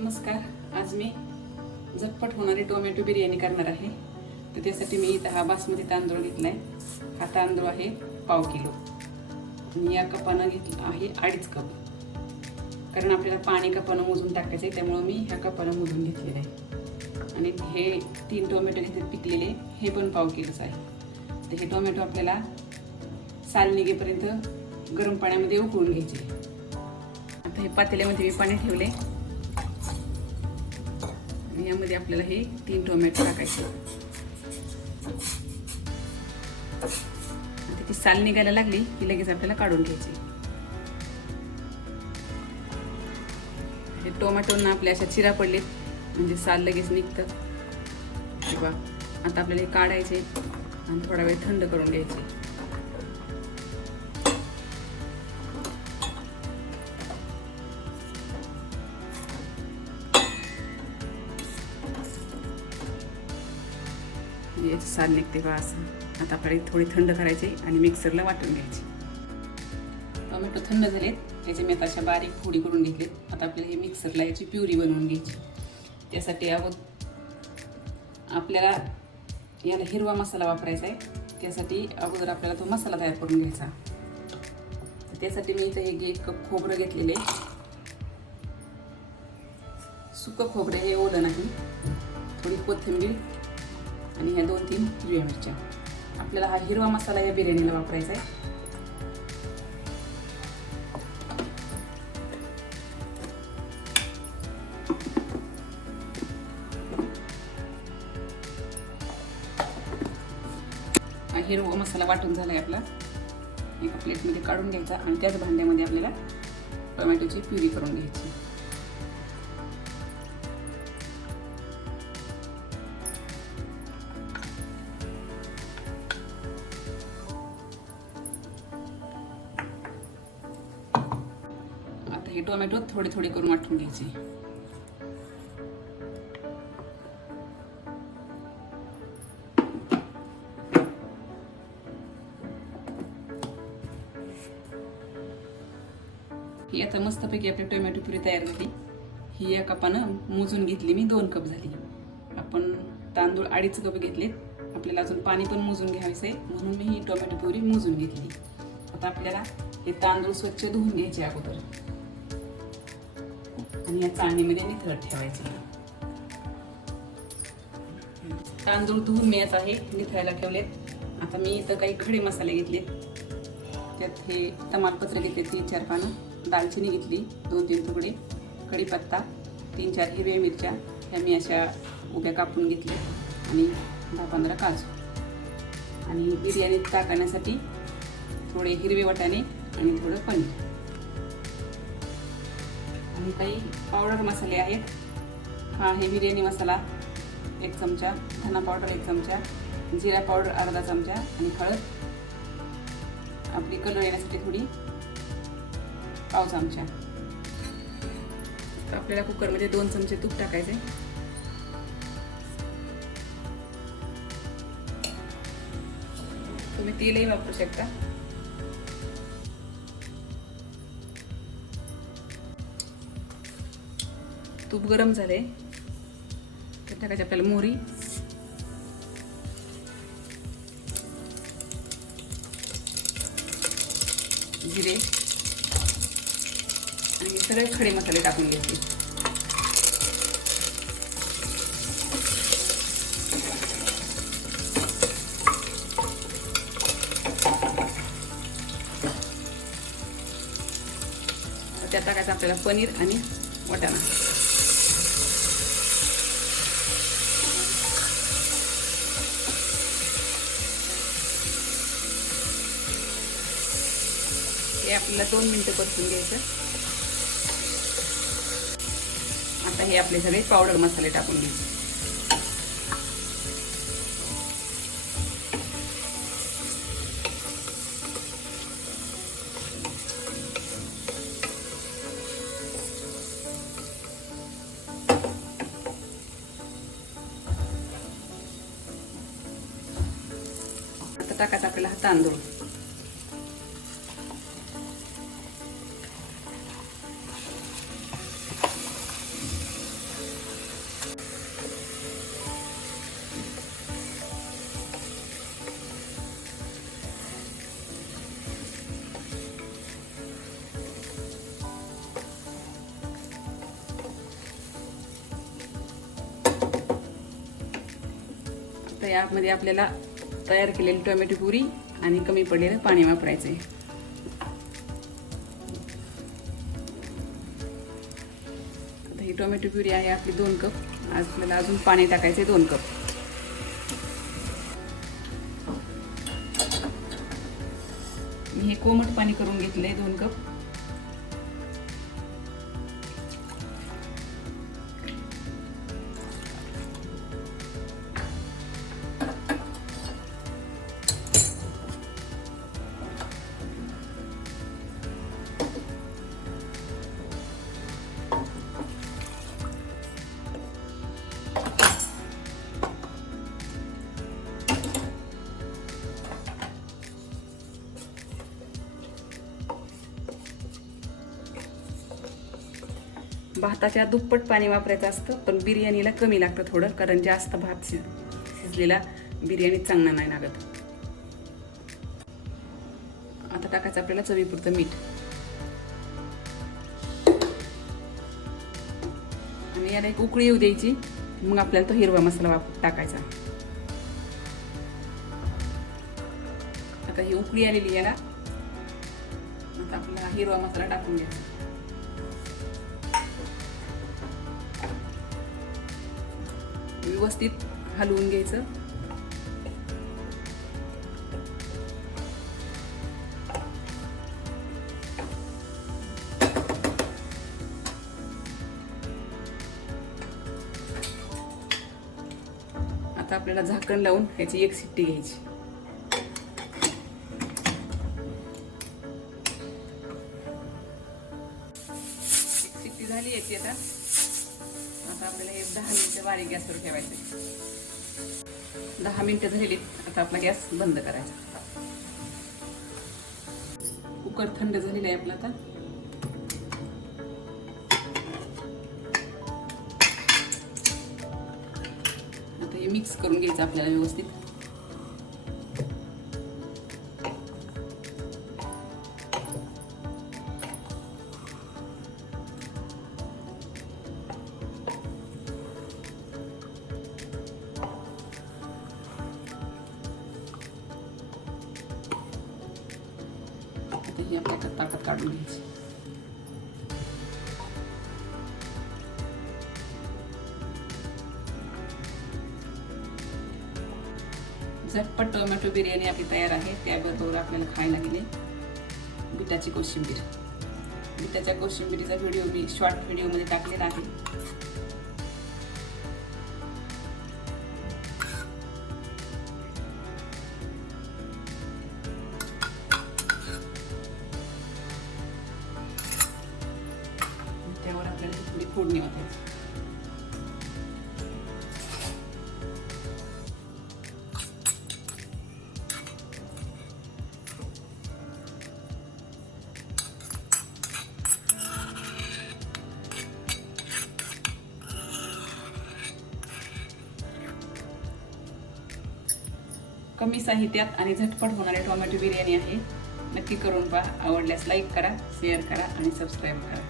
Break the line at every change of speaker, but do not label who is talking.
नमस्कार. आज मी झटपट होणारी टोमॅटो बिर्याणी करणार आहे. तर त्यासाठी मी इथं हा बासमती तांदूळ घेतला आहे हा तांदूळ आहे पाव किलो. आणि या कपानं घेतलं आहे अडीच कप. कारण आपल्याला पाणी कपानं मोजून टाकायचं आहे त्यामुळं मी ह्या कपानं मोजून घेतलेलं आहे. आणि हे तीन टोमॅटो घेतले पिकलेले हे पण पाव किलोच आहे. तर हे टोमॅटो आपल्याला साल निघेपर्यंत गरम पाण्यामध्ये उकळून घ्यायचे. आता हे पातेल्यामध्ये मी पाणी ठेवले यामध्ये आपल्याला हे तीन टोमॅटो टाकायचे. ती साल निघायला लागली की लगेच आपल्याला काढून घ्यायची. हे टोमॅटोना आपल्या अशा चिरा पडलेत म्हणजे साल लगेच निघतं. किंवा आता आपल्याला हे काढायचे आणि थोडा वेळ थंड करून घ्यायचे. याची साल निघते बा असं. आता आपल्याला थोडी थंड करायची आणि मिक्सरला वाटून घ्यायची. टोमॅटो थंड झालेत. याचे मी आता अशा बारीक फोडी करून घेतलेत. आता आपल्याला हे मिक्सरला याची प्युरी बनवून घ्यायची. त्यासाठी अगोदर आपल्याला याला हिरवा मसाला वापरायचा आहे. त्यासाठी अगोदर आपल्याला तो मसाला तयार करून घ्यायचा. त्यासाठी मी इथं हे एक कप खोबरं घेतलेले सुकं खोबरं हे ओलं नाही. थोडी कोथिंबीर आणि ह्या दोन तीन हिरव्या मिरच्या. आपल्याला हा हिरवा मसाला या बिर्याणीला वापरायचा आहे. हा हिरवा मसाला वाटून झाला आहे आपला. एका प्लेटमध्ये काढून घ्यायचा आणि त्याच भांड्यामध्ये आपल्याला टोमॅटोची प्युरी करून घ्यायची. आता टोमॅटो थोडे थोडे करून वाटून घ्यायचे. ही आता मस्तपैकी आपली टोमॅटो पुरी तयार झाली. ही या कपानं मोजून घेतली मी दोन कप झाली. आपण तांदूळ अडीच कप घेतलेत. आपल्याला अजून पाणी पण मोजून घ्यायचं आहे म्हणून मी ही टोमॅटो पुरी मोजून घेतली. आता आपल्याला हे तांदूळ स्वच्छ धुवून घ्यायचे अगोदर. आणि या चाळणीमध्ये निथळत ठेवायची. तांदूळ धुवून मी आता हे निथळायला ठेवलेत. आता मी इथं काही खडे मसाले घेतले त्यात हे तमालपत्र घेतले तीन चार पानं. दालचिनी घेतली दोन तीन तुकडे. कढीपत्ता तीन चार हिरव्या मिरच्या. ह्या मी अशा उभ्या कापून घेतल्या. आणि दहा पंधरा काजू. आणि बिर्याणीत टाकण्यासाठी थोडे हिरवे वाटाणे आणि थोडं पनीर. आणि काही पावडर मसाले आहेत. हा हे बिर्याणी मसाला एक चमचा. धना पावडर एक चमचा. जिरा पावडर अर्धा चमचा. आणि हळद. आपली कलर येण्यासाठी थोडी पाव चमचा. तर आपल्याला कुकरमध्ये दोन चमचे तूप टाकायचे तुम्ही तेलही वापरू शकता. तूप गरम झाले तर टाकायची आपल्याला मोहरी. जिरे. आणि सगळे खडे मसाले टाकून घ्यायचे. त्यात टाकायचं आपल्याला पनीर आणि वाटाणा. हे आपल्याला दोन मिनटं परतून घ्यायचं. आता हे आपले सगळे पावडर मसाले टाकून घ्यायचे. आता टाकायचा आपल्याला हा तांदूळ यामध्ये आपल्याला तयार केलेली टोमॅटो पुरी आणि कमी पडलेलं पाणी वापरायचं आहे आता ही टोमॅटो प्युरी आहे आपली दोन कप. आज आपल्याला अजून पाणी टाकायचे दोन कप. मी हे कोमट पाणी करून घेतलंय दोन कप. भाताच्या दुप्पट पाणी वापरायचं असतं पण बिर्याणीला कमी लागतं थोडं कारण जास्त भात शिज शिजलेला बिर्याणी चांगला नाही लागत. आता टाकायचं आपल्याला चवीपुरतं मीठ. आणि याला एक उकळी येऊ द्यायची. मग आपल्याला तो हिरवा मसाला वाप टाकायचा. आता ही उकळी आलेली याला. आता आपल्याला हिरवा मसाला टाकून घ्यायचा. व्यवस्थित हलवून घ्यायचं. आता आपल्याला झाकण लावून ह्याची एक सिट्टी घ्यायची. एक सिट्टी झाली याची आता आता. आपल्याला एक दहा मिनिटं बारीक गॅसवर ठेवायचं. दहा मिनिटं झालेली आता आपला गॅस बंद करायचा. कुकर थंड झालेला आहे आपला आता. आता हे मिक्स करून घ्यायचं आपल्याला व्यवस्थित. आपल्या झटपट टोमॅटो बिर्याणी आपली तयार आहे. त्याबरोबर आपल्याला खायला गेले. बिटाची कोशिंबीर. बिटाच्या कोशिंबीरीचा व्हिडिओ मी शॉर्ट व्हिडिओमध्ये टाकलेला आहे. कमी साहित्यात आणि झटपट होणारी टोमॅटो बिर्याणी आहे. नक्की करून पहा आवडल्यास लाईक करा शेअर करा आणि सबस्क्राईब करा.